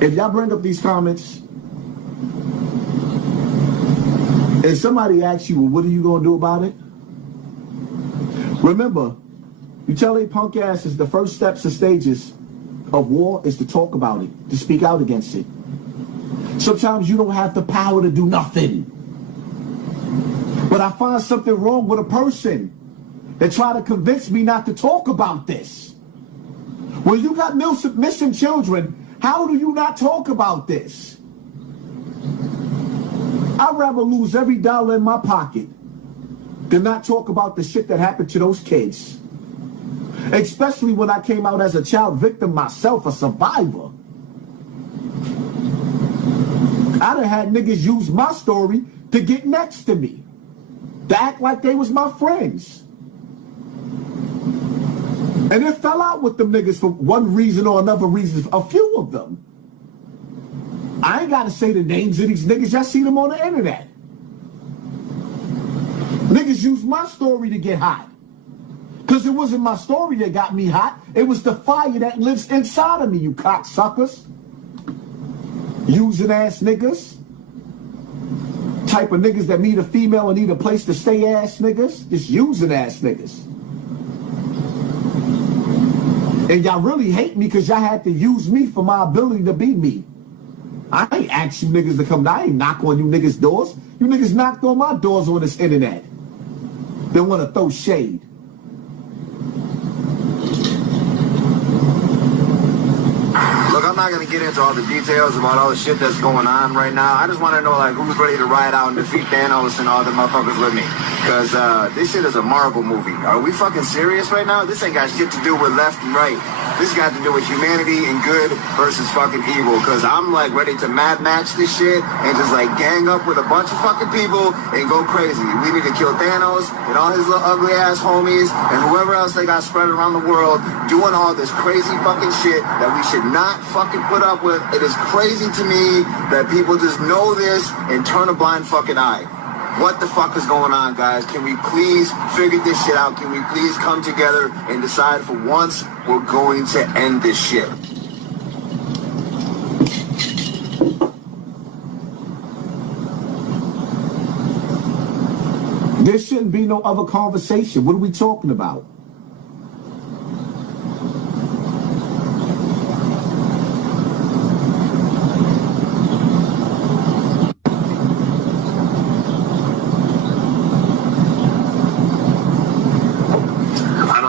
If y'all bring up these comments and somebody asks you, well, what are you going to do about it? Remember, you tell a punk asses the first steps and stages of war is to talk about it, to speak out against it. Sometimes you don't have the power to do nothing. But I find something wrong with a person that try to convince me not to talk about this. When you got missing children, how do you not talk about this? I'd rather lose every dollar in my pocket than not talk about the shit that happened to those kids. Especially when I came out as a child victim myself, a survivor. I'd have had niggas use my story to get next to me, to act like they was my friends. And it fell out with them niggas for one reason or another reason, a few of them. I ain't got to say the names of these niggas, y'all see them on the internet. Niggas use my story to get hot. Because it wasn't my story that got me hot, it was the fire that lives inside of me, you cocksuckers. Using ass niggas. Type of niggas that meet a female and need a place to stay ass niggas. Just using ass niggas. And y'all really hate me because y'all had to use me for my ability to be me. I ain't asked you niggas to come. I ain't knock on you niggas' doors. You niggas knocked on my doors on this internet. They want to throw shade. Look, I'm not going to get into all the details about all the shit that's going on right now. I just want to know, like, who's ready to ride out and defeat Thanos and all the motherfuckers with me. Because this shit is a Marvel movie. Are we fucking serious right now? This ain't got shit to do with left and right. This got to do with humanity and good versus fucking evil. Because I'm, like, ready to Mad Max this shit and just, like, gang up with a bunch of fucking people and go crazy. We need to kill Thanos and all his little ugly-ass homies and whoever else they got spread around the world doing all this crazy fucking shit that we should not fucking put up with. It is crazy to me that people just know this and turn a blind fucking eye. What the fuck is going on, guys? Can we please figure this shit out? Can we please come together and decide for once we're going to end this shit? There shouldn't be no other conversation. What are we talking about?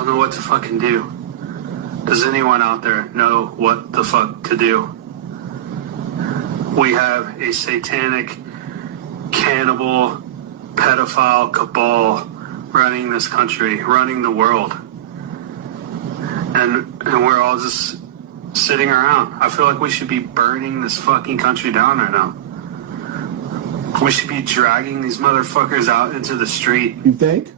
What to fucking do? Does anyone out there know what the fuck to do? We have a satanic, cannibal, pedophile cabal running this country, running the world. And we're all just sitting around. I feel like we should be burning this fucking country down right now. We should be dragging these motherfuckers out into the street. You think?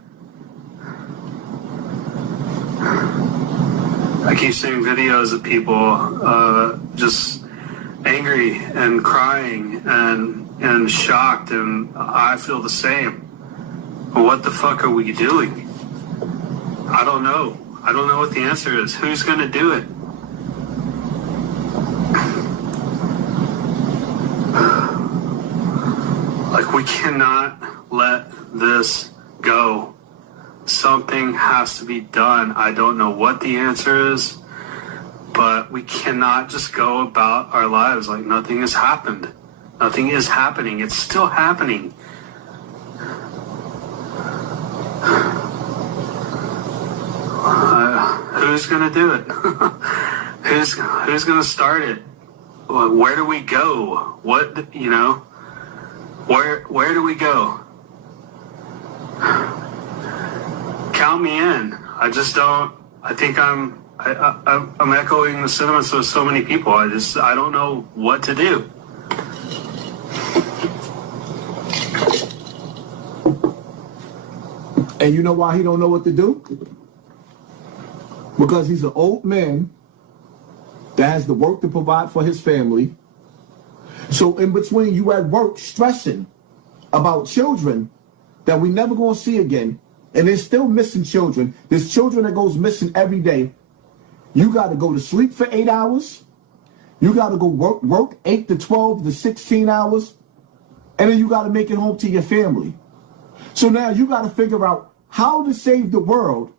I keep seeing videos of people just angry and crying and shocked, and I feel the same. What the fuck are we doing? I don't know. I don't know what the answer is. Who's going to do it? Like, we cannot let this go. Something has to be done. I don't know what the answer is, but we cannot just go about our lives like nothing has happened. Nothing is happening. It's still happening. Who's gonna do it? Who's gonna start it? Where do we go? What, you know? Where do we go? Count me in. I just don't. I think I'm echoing the sentiments of so many people. I don't know what to do. And you know why he don't know what to do? Because he's an old man that has the work to provide for his family. So in between you at work stressing about children that we never gonna see again, and there's still missing children. There's children that goes missing every day. You got to go to sleep for 8 hours, You got to go work 8 to 12 to 16 hours, and then you got to make it home to your family. So now you got to figure out how to save the world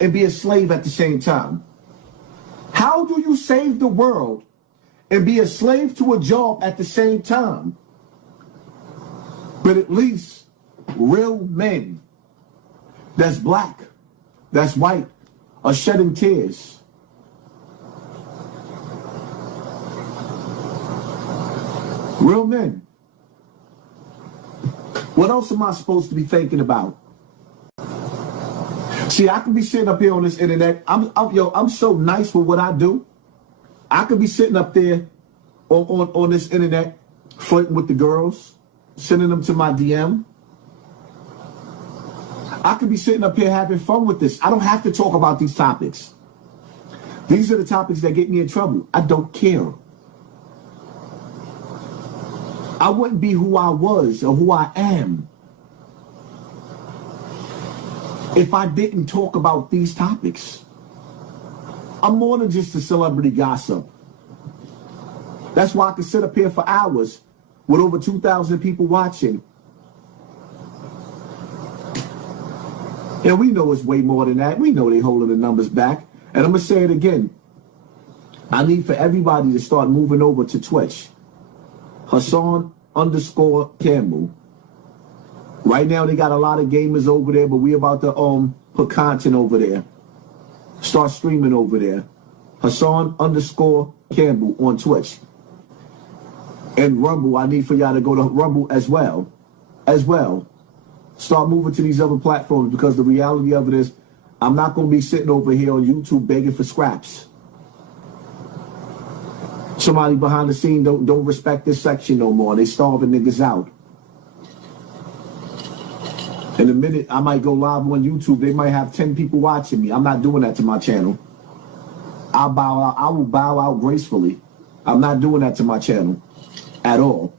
and be a slave at the same time. How do you save the world and be a slave to a job at the same time? But at least real men that's black, that's white, are shedding tears. Real men. What else am I supposed to be thinking about? See, I could be sitting up here on this internet. I'm so nice with what I do. I could be sitting up there on this internet, flirting with the girls, sending them to my DM. I could be sitting up here having fun with this. I don't have to talk about these topics. These are the topics that get me in trouble. I don't care. I wouldn't be who I was or who I am if I didn't talk about these topics. I'm more than just a celebrity gossip. That's why I can sit up here for hours with over 2,000 people watching. And we know it's way more than that. We know they're holding the numbers back. And I'm going to say it again. I need for everybody to start moving over to Twitch. Hassan_Campbell. Right now they got a lot of gamers over there, but we about to put content over there. Start streaming over there. Hassan_Campbell on Twitch. And Rumble, I need for y'all to go to Rumble as well. Start moving to these other platforms, because the reality of it is I'm not going to be sitting over here on YouTube begging for scraps. Somebody behind the scene don't respect this section no more. They starving niggas out. In a minute, I might go live on YouTube. They might have 10 people watching me. I'm not doing that to my channel. I will bow out gracefully. I'm not doing that to my channel at all.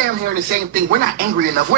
I'm hearing the same thing. We're not angry enough. So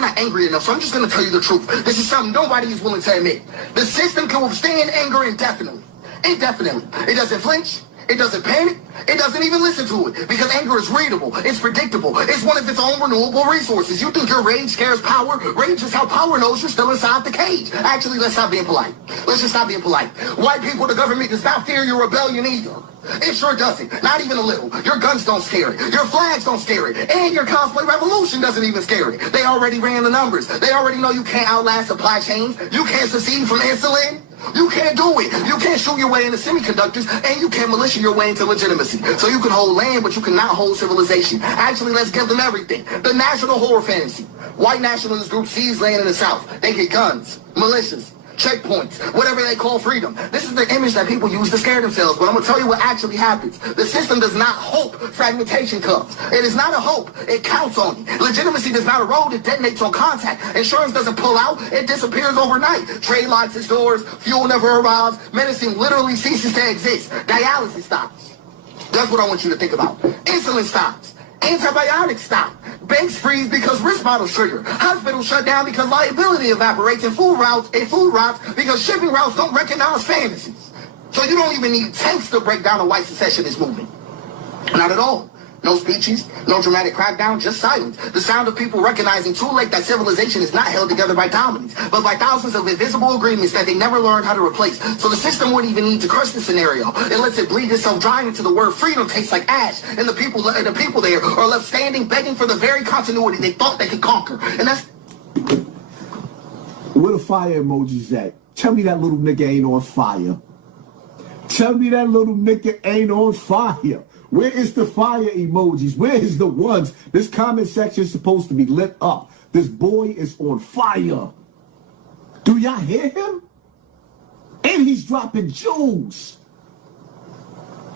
I'm just going to tell you the truth. This is something nobody is willing to admit. The system can withstand anger indefinitely. It doesn't flinch. It doesn't panic. It doesn't even listen to it, because anger is readable. It's predictable. It's one of its own renewable resources. You think your rage scares power? Rage is how power knows you're still inside the cage. Actually, let's stop being polite. Let's just stop being polite. White people, the government does not fear your rebellion either. It sure doesn't. Not even a little. Your guns don't scare it. Your flags don't scare it. And your cosplay revolution doesn't even scare it. They already ran the numbers. They already know you can't outlast supply chains. You can't secede from insulin. You can't do it. You can't shoot your way into semiconductors, and you can't militia your way into legitimacy. So you can hold land, but you cannot hold civilization. Actually, let's give them everything. The national horror fantasy. White nationalist group seize land in the South. They get guns, militias, checkpoints, whatever they call freedom. This is the image that people use to scare themselves, but I'm going to tell you what actually happens. The system does not hope fragmentation comes. It is not a hope. It counts on you. Legitimacy does not erode. It detonates on contact. Insurance doesn't pull out. It disappears overnight. Trade locks its doors. Fuel never arrives. Medicine literally ceases to exist. Dialysis stops. That's what I want you to think about. Insulin stops. Antibiotics stop. Banks freeze because risk models trigger. Hospitals shut down because liability evaporates, and food routes because shipping routes don't recognize fantasies. So you don't even need tanks to break down a white secessionist movement. Not at all. No speeches, no dramatic crackdown, just silence. The sound of people recognizing too late that civilization is not held together by dominance, but by thousands of invisible agreements that they never learned how to replace. So the system wouldn't even need to crush the scenario. It lets it bleed itself dry into the word freedom tastes like ash, and the people there are left standing begging for the very continuity they thought they could conquer. And that's... Where the fire emojis at? Tell me that little nigga ain't on fire. Tell me that little nigga ain't on fire. Where is the fire emojis? Where is the ones? This comment section is supposed to be lit up. This boy is on fire. Do y'all hear him? And he's dropping jewels.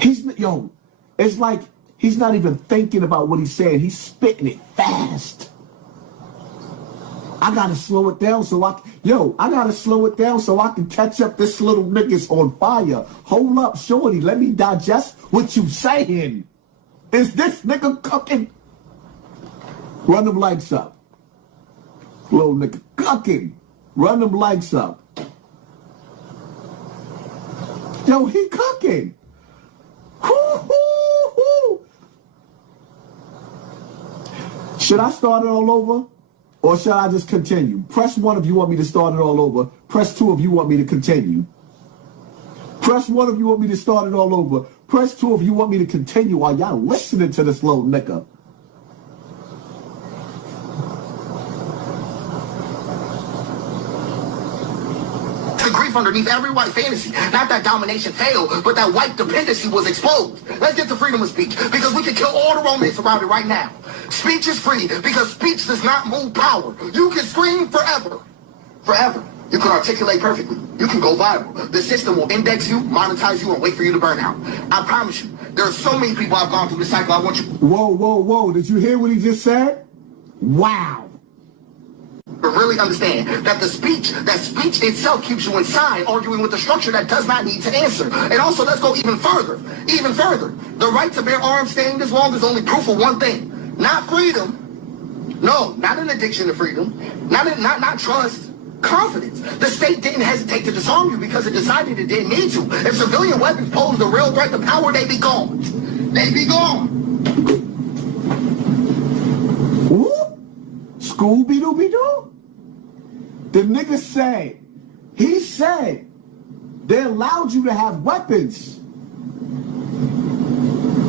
It's like he's not even thinking about what he's saying. He's spitting it fast. I gotta slow it down so I can catch up. This little nigga's on fire. Hold up, shorty. Let me digest what you saying. Is this nigga cooking? Run them lights up. Little nigga cooking. Run them lights up. Yo, he cooking. Should I start it all over? Or should I just continue? Press 1 if you want me to start it all over. Press 2 if you want me to continue. Press 1 if you want me to start it all over. Press 2 if you want me to continue while y'all listening to this little nigga. The grief underneath every white fantasy. Not that domination failed, but that white dependency was exposed. Let's get to freedom of speech, because we can kill all the romance around it right now. Speech is free, because speech does not move power. You can scream forever. Forever. You can articulate perfectly. You can go viral. The system will index you, monetize you, and wait for you to burn out. I promise you, there are so many people I've gone through this cycle. I want you... Whoa. Did you hear what he just said? Wow. But really understand that speech itself keeps you inside, arguing with a structure that does not need to answer. And also, let's go even further. The right to bear arms staying this long is only proof of one thing. Not freedom. No, not an addiction to freedom. Not trust. Confidence. The state didn't hesitate to disarm you because it decided it didn't need to. If civilian weapons posed a real threat to power, they'd be gone. They'd be gone. Scooby-Dooby-Doo? The nigga said, he said, they allowed you to have weapons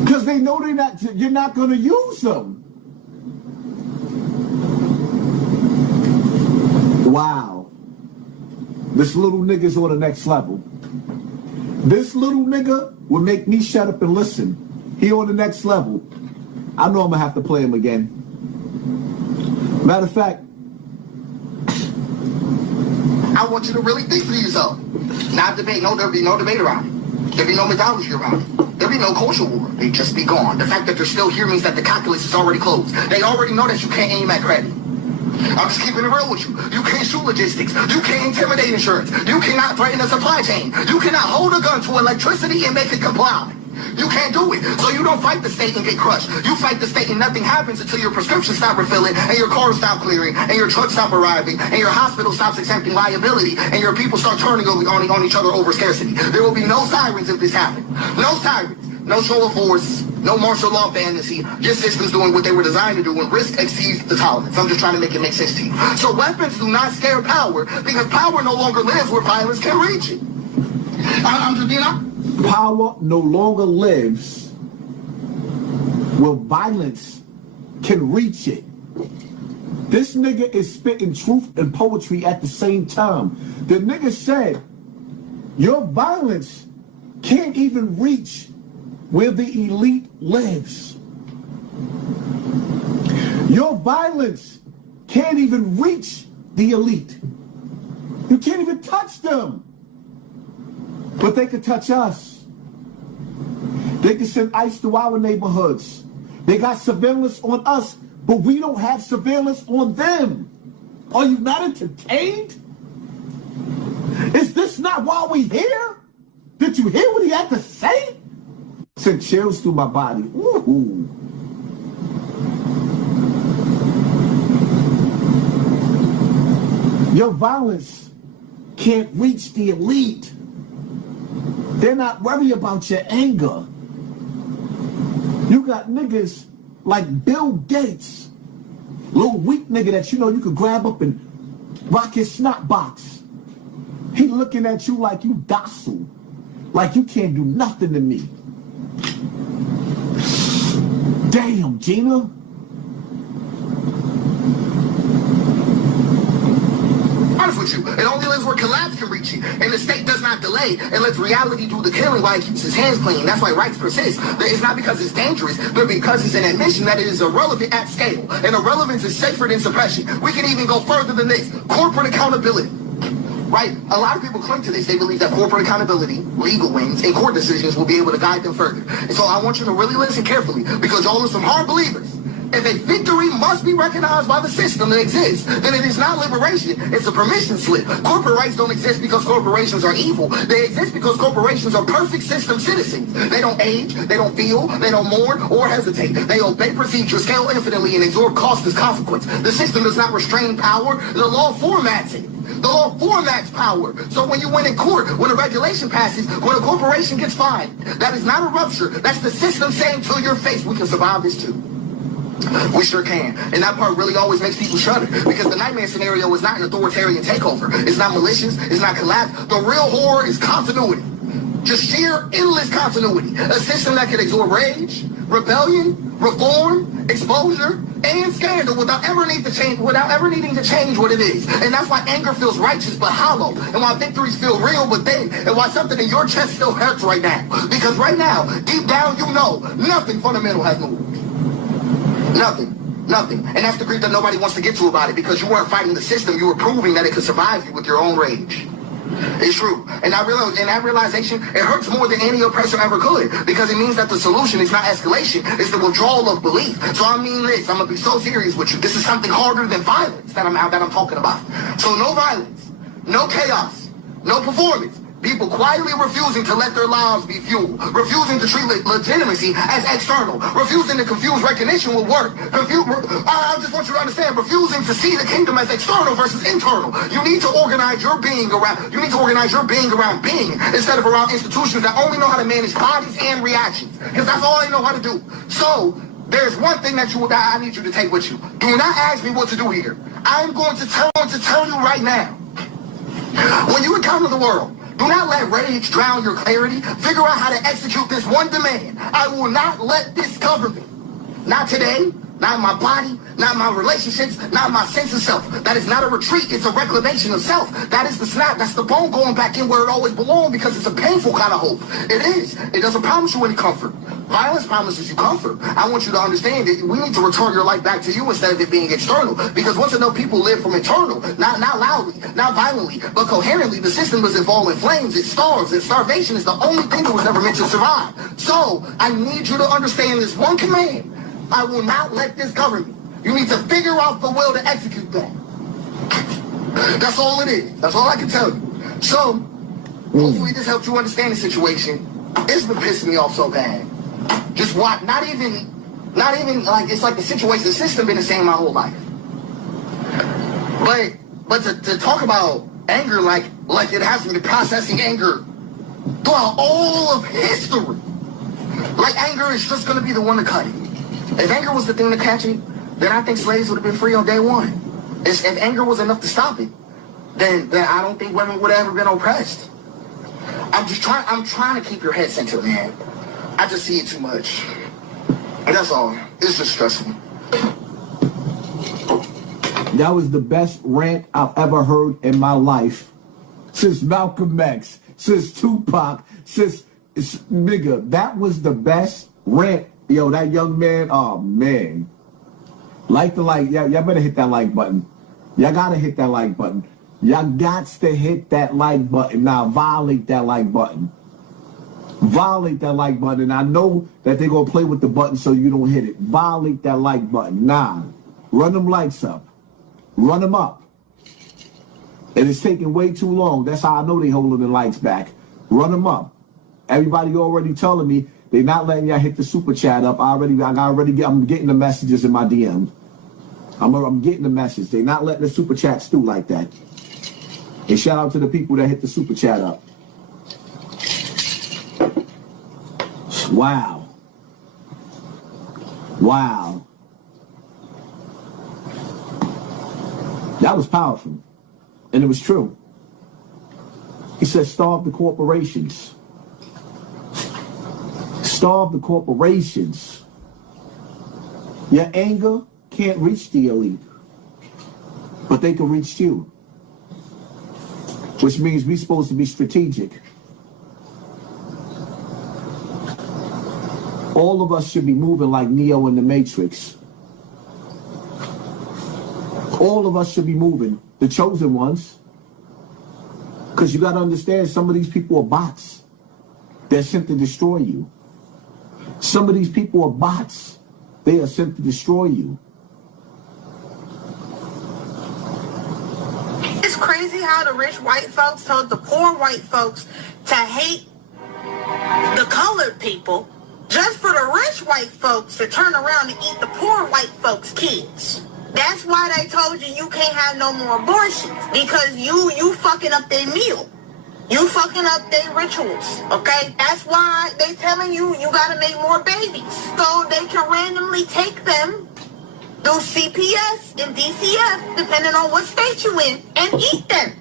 because they know you're not going to use them. Wow. This little nigga's on the next level. This little nigga will make me shut up and listen. He on the next level. I know I'm going to have to play him again. Matter of fact, I want you to really think for yourself. Not debate. No, there'll be no debate around it. There'll be no mythology around it. There'll be no culture war. They'd just be gone. The fact that they're still here means that the calculus is already closed. They already know that you can't aim at credit. I'm just keeping it real with you. You can't shoot logistics. You can't intimidate insurance. You cannot threaten a supply chain. You cannot hold a gun to electricity and make it comply. You can't do it. So you don't fight the state and get crushed. You fight the state and nothing happens until your prescriptions stop refilling and your cars stop clearing and your trucks stop arriving and your hospital stops accepting liability and your people start turning on each other over scarcity. There will be no sirens if this happens. No sirens. No show of force. No martial law fantasy. Your system's doing what they were designed to do when risk exceeds the tolerance. I'm just trying to make it make sense to you. So weapons do not scare power because power no longer lives where violence can reach it. I'm just being honest. Power no longer lives where violence can reach it. This nigga is spitting truth and poetry at the same time. The nigga said, your violence can't even reach where the elite lives. Your violence can't even reach the elite. You can't even touch them. But they can touch us. They can send ICE to our neighborhoods. They got surveillance on us, but we don't have surveillance on them. Are you not entertained? Is this not why we here? Did you hear what he had to say? Sent chills through my body. Ooh. Your violence can't reach the elite. They're not worried about your anger. You got niggas like Bill Gates, little weak nigga that you know you could grab up and rock his snot box. He looking at you like you docile, like you can't do nothing to me. Damn, Gina. Honest with you, it only lives where collapse can reach it, and the state does not delay and lets reality do the killing while it keeps his hands clean. That's why rights persist. It's not because it's dangerous, but because it's an admission that it is irrelevant at scale, and irrelevance is safer than suppression. We can even go further than this. Corporate accountability. Right? A lot of people cling to this. They believe that corporate accountability, legal wins, and court decisions will be able to guide them further. And so I want you to really listen carefully, because y'all are some hard believers. If a victory must be recognized by the system that exists, then it is not liberation. It's a permission slip. Corporate rights don't exist because corporations are evil. They exist because corporations are perfect system citizens. They don't age, they don't feel, they don't mourn or hesitate. They obey procedure, scale infinitely, and absorb cost as consequence. The system does not restrain power. The law formats it. The law formats power. So when you win in court, when a regulation passes, when a corporation gets fined, that is not a rupture. That's the system saying to your face, we can survive this too. We sure can. And that part really always makes people shudder because the nightmare scenario is not an authoritarian takeover. It's not malicious. It's not collapse. The real horror is continuity. Just sheer, endless continuity. A system that can absorb rage, rebellion, reform, exposure, and scandal without ever needing to change what it is. And that's why anger feels righteous but hollow. And why victories feel real but thin. And why something in your chest still hurts right now. Because right now, deep down, you know nothing fundamental has moved. Nothing. And that's the grief that nobody wants to get to about it because you weren't fighting the system. You were proving that it could survive you with your own rage. It's true. And I realize, in that realization, it hurts more than any oppressor ever could because it means that the solution is not escalation. It's the withdrawal of belief. So I mean this. I'm going to be so serious with you. This is something harder than violence that I'm talking about. So no violence, no chaos, no performance. People quietly refusing to let their lives be fueled, refusing to treat legitimacy as external, refusing to confuse recognition with work. I just want you to understand, refusing to see the kingdom as external versus internal. You need to organize your being around. You need to organize your being around being instead of around institutions that only know how to manage bodies and reactions, because that's all they know how to do. So there's one thing that I need you to take with you. Do not ask me what to do here. I'm going to tell you right now. When you encounter the world, do not let rage drown your clarity. Figure out how to execute this one demand. I will not let this cover me. Not today, not in my body, not in my relationships, not in my sense of self. That is not a retreat, it's a reclamation of self. That is the snap, that's the bone going back in where it always belonged because it's a painful kind of hope. It is. It doesn't promise you any comfort. Violence promises you comfort. I want you to understand that we need to return your life back to you instead of it being external. Because once enough people live from internal, not loudly, not violently, but coherently, the system doesn't fall in flames, it starves, and starvation is the only thing that was never meant to survive. So, I need you to understand this one command. I will not let this govern me. You need to figure out the will to execute that. That's all it is. That's all I can tell you. So, hopefully this helped you understand the situation. It's been pissing me off so bad. Just watch, not even like, it's like the situation, the system been the same my whole life. But to talk about anger like it hasn't been processing anger throughout all of history. Like anger is just going to be the one to cut it. If anger was the thing to catch it, then I think slaves would have been free on day one. If anger was enough to stop it, then I don't think women would have ever been oppressed. I'm trying to keep your head centered, man. I just see it too much. That's all. It's just stressful. That was the best rant I've ever heard in my life. Since Malcolm X, since Tupac, since nigga, that was the best rant. Yo, that young man, oh man. Y'all better hit that like button. Y'all gotta hit that like button. Y'all gots to hit that like button. Now violate that like button. Violate that like button. And I know that they're gonna play with the button so you don't hit it. Violate that like button. Nah. Run them lights up. Run them up. And it's taking way too long. That's how I know they holding the lights back. Run them up. Everybody already telling me they're not letting y'all hit the super chat up. I'm getting the messages in my DM. I'm getting the message. They're not letting the super chats through like that. And shout out to the people that hit the super chat up. Wow. Wow. That was powerful. And it was true. He said, starve the corporations. Starve the corporations. Your anger can't reach the elite, but they can reach you. Which means we're supposed to be strategic. All of us should be moving like Neo in the Matrix. All of us should be moving, the chosen ones. Because you got to understand, some of these people are bots. They're sent to destroy you. Some of these people are bots. They are sent to destroy you. It's crazy how the rich white folks told the poor white folks to hate the colored people just for the rich white folks to turn around and eat the poor white folks' kids. That's why they told you you can't have no more abortions, because you fucking up their meal. You fucking up their rituals, okay? That's why they telling you gotta make more babies. So they can randomly take them through CPS and DCF, depending on what state you in, and eat them.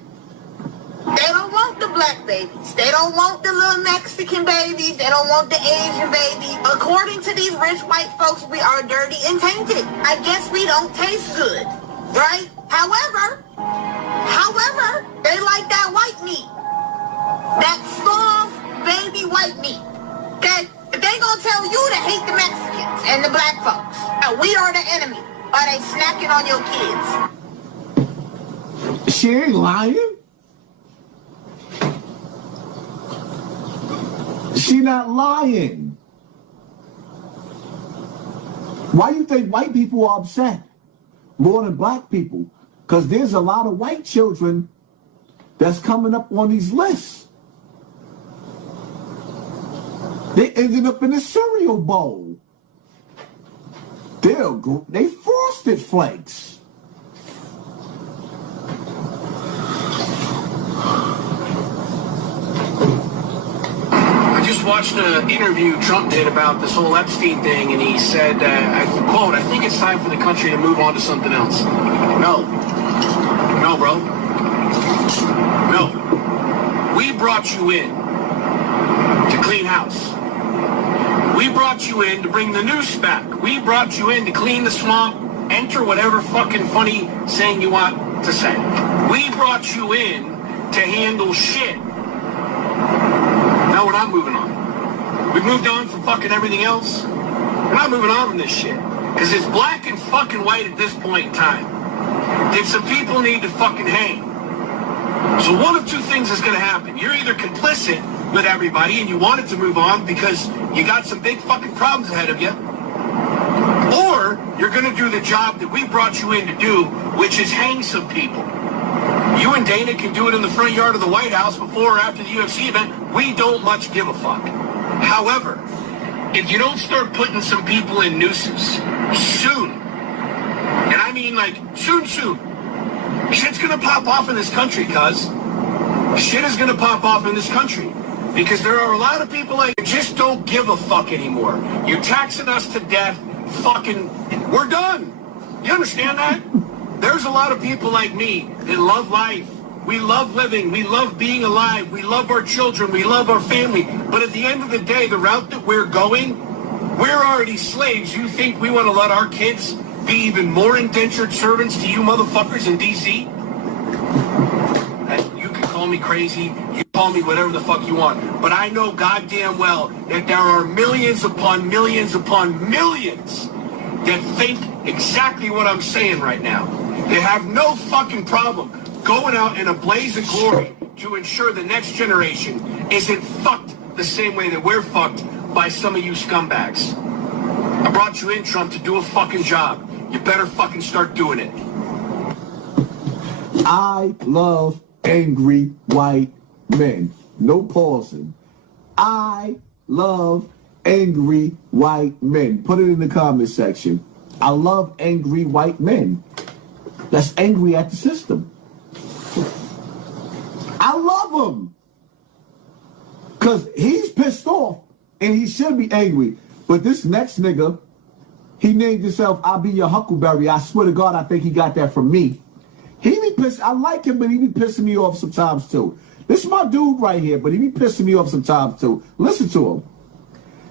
They don't want the black babies. They don't want the little Mexican babies. They don't want the Asian babies. According to these rich white folks, we are dirty and tainted. I guess we don't taste good, right? However, they like that white meat. That soft baby white meat. Okay? If they gonna tell you to hate the Mexicans and the black folks, we are the enemy. Are they snacking on your kids? She ain't lying. She not lying. Why you think white people are upset more than black people? Because there's a lot of white children that's coming up on these lists. They ended up in a cereal bowl. They Frosted Flakes. I just watched an interview Trump did about this whole Epstein thing, and he said, I quote, "I think it's time for the country to move on to something else." No, bro. No. We brought you in to clean house. We brought you in to bring the noose back. We brought you in to clean the swamp, enter whatever fucking funny saying you want to say. We brought you in to handle shit. Now we're not moving on. We've moved on from fucking everything else. We're not moving on from this shit. Because it's black and fucking white at this point in time. Then some people need to fucking hang. So one of two things is going to happen. You're either complicit with everybody and you wanted to move on because you got some big fucking problems ahead of you, or you're going to do the job that we brought you in to do, which is hang some people. You and Dana can do it in the front yard of the White House before or after the UFC event. We don't much give a fuck. However, if you don't start putting some people in nooses soon, and I mean like soon, shit's going to pop off in this country, cuz. Shit is going to pop off in this country. Because there are a lot of people like just don't give a fuck anymore. You're taxing us to death. Fucking, we're done. You understand that? There's a lot of people like me that love life. We love living. We love being alive. We love our children. We love our family. But at the end of the day, the route that we're going, we're already slaves. You think we want to let our kids be even more indentured servants to you motherfuckers in D.C.? You can call me crazy. You call me whatever the fuck you want. But I know goddamn well that there are millions upon millions upon millions that think exactly what I'm saying right now. They have no fucking problem going out in a blaze of glory to ensure the next generation isn't fucked the same way that we're fucked by some of you scumbags. I brought you in, Trump, to do a fucking job. You better fucking start doing it. I love angry white men. No pausing. I love angry white men. Put it in the comment section. I love angry white men. That's angry at the system. I love him. Because he's pissed off and he should be angry. But this next nigga, he named himself, I'll be your Huckleberry. I swear to God, I think he got that from me. He be pissed. I like him, but he be pissing me off sometimes too. This is my dude right here, but he be pissing me off sometimes too. Listen to him.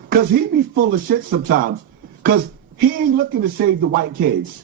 Because he be full of shit sometimes. Because he ain't looking to save the white kids.